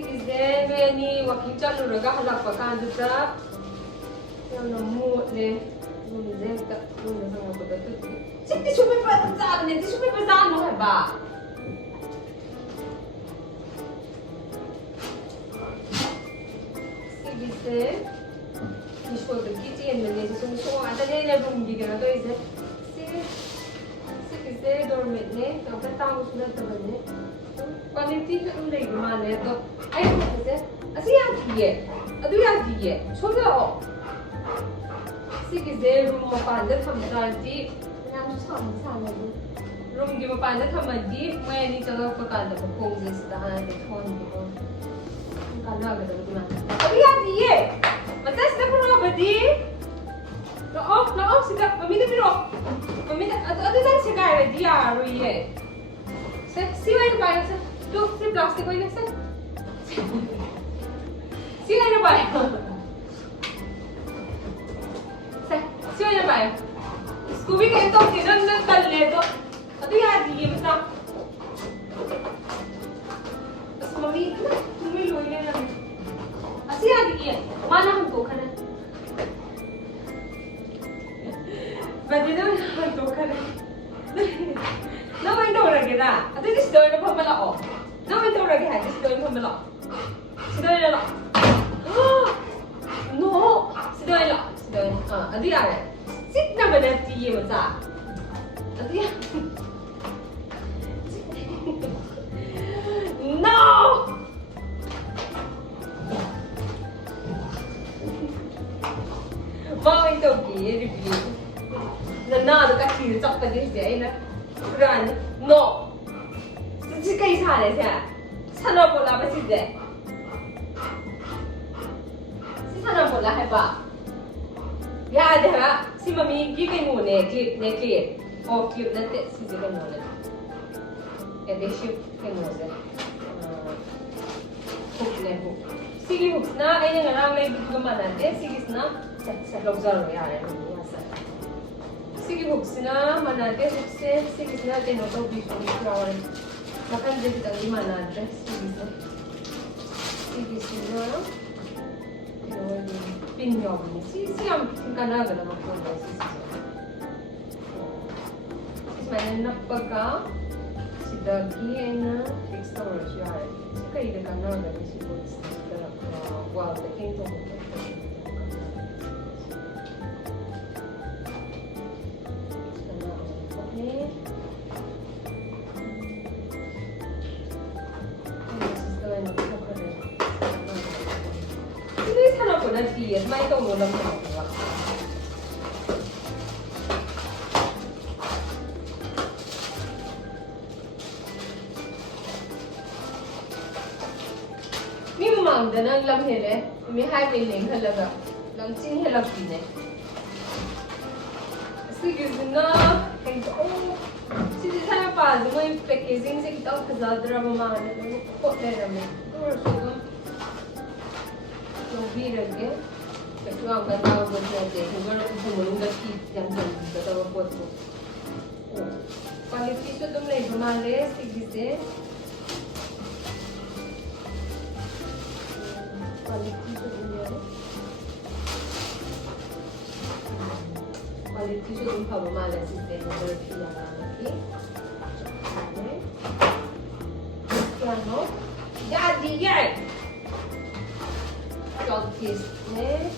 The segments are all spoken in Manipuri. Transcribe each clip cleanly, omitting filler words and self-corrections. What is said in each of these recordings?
Sige, Benny, walking chat luraga halak pa kanduta. Yung namut ne, nunzenta, nunzanga ko dito. Sige, tissue paper at saan ne, tissue paper saan mo ba? Sige, Meesho the kitchen and the so at the end room bigger to is sige, Doormat ne, kapag tao sila taban ne. Quality ka ulay gumana to. Ay, kasi asiya diye. Sobrang sige, room mo panda thamdalti. Nam sama do. Room gi mo panda thamadi, may ni chaga pakanda ko kong sa dahan de thon ko. Kala ga do na. Asiya diye. Matas na ko na ba di? No, siga, mamita piro. Mamita, ato lang siga di aro ye. Siwa yung bayan sa... Look, si plastic ko yun sa... Siwa yung bayan. Siwa yung bayan. Scooby ka ito, sinang nagtalneto. Ito yung hindi, basta... Mas mami, lumiloy na lang. Siya hindi yan. Manang ko ka na. Badi naman naman ka na. Naman daw lagi na. At this door na pamalao. Naman daw lagi ha. This door na pamalao. Si door na lang. No! Si door na lang. Si door na. Adi yan. Sit naman na tiye mo sa. Adi yan. No! Mama ito review. Nanado ka chirchak pa din siya. Ay na. Run. No! Si kayo sana siya. Sana po lang ba si Zé? Si sana po lang ba? Ya, diba? Si Mami, gigay muna. Clip. O, clip natin. Si Zé ka muna. E, de ship ka muna. Hook na hook. Sige, hooks na. Ay, nga lang lang dito naman natin. Sige na. Sa log zaro yan. Sige, hooks na, manate, hooks sige na, tinoto, bifo, flower. Makan din kita lima na address, sige na, pinyob ni, siyam, kanaga na magpunta, May napagka, si Dagi ay na, fixed storage yan. Si kayo na kanaga, si Boots, wow, the king to mo. Yes, may ito mo lang ito. May mamangda ng lamhele, may highway halaga. Lamchin halap din eh. Sige na, sige sana pa, mo yung packaging sa kita kazadra mamangda ng po na namin. Ito yung birag eh. Kasi nga, ang ganda ang ganda natin. Kung gano'n kung sumulong nag-keep yan sa datawa po ito. Pag-ipiso doon na ibumales, tigise. Pag-ipiso doon yan. Pag-ipiso doon pa bumales, tigise. Nag-refi yan natin. Okay. Yan, no? Daddy, yan! Salt paste ne.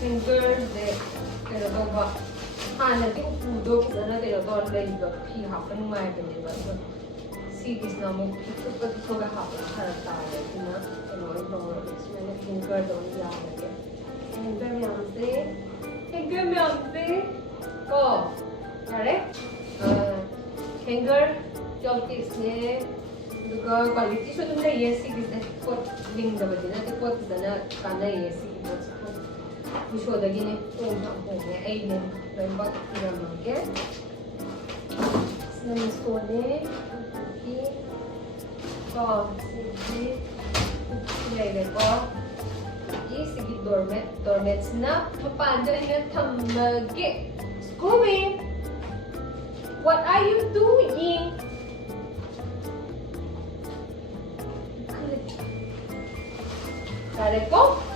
Finger de pero to ba nanti upudo kita na pero to online ba pi happen mai ba ba series na mo pi to pag ko ga happen harta ya na ano ito isme finger do ya lagi finger me ante ko yare finger Chopsticks ne, duga quality so tumra yes sige pot link da badina te pot dana kana yes sige pot Meesho dagi ne tom ham ho ne ai ne lemba tira mange sna misko ne ki ko sige lele ko sige doormats na mapanda na thamage Scooby What are you doing? 잘했고?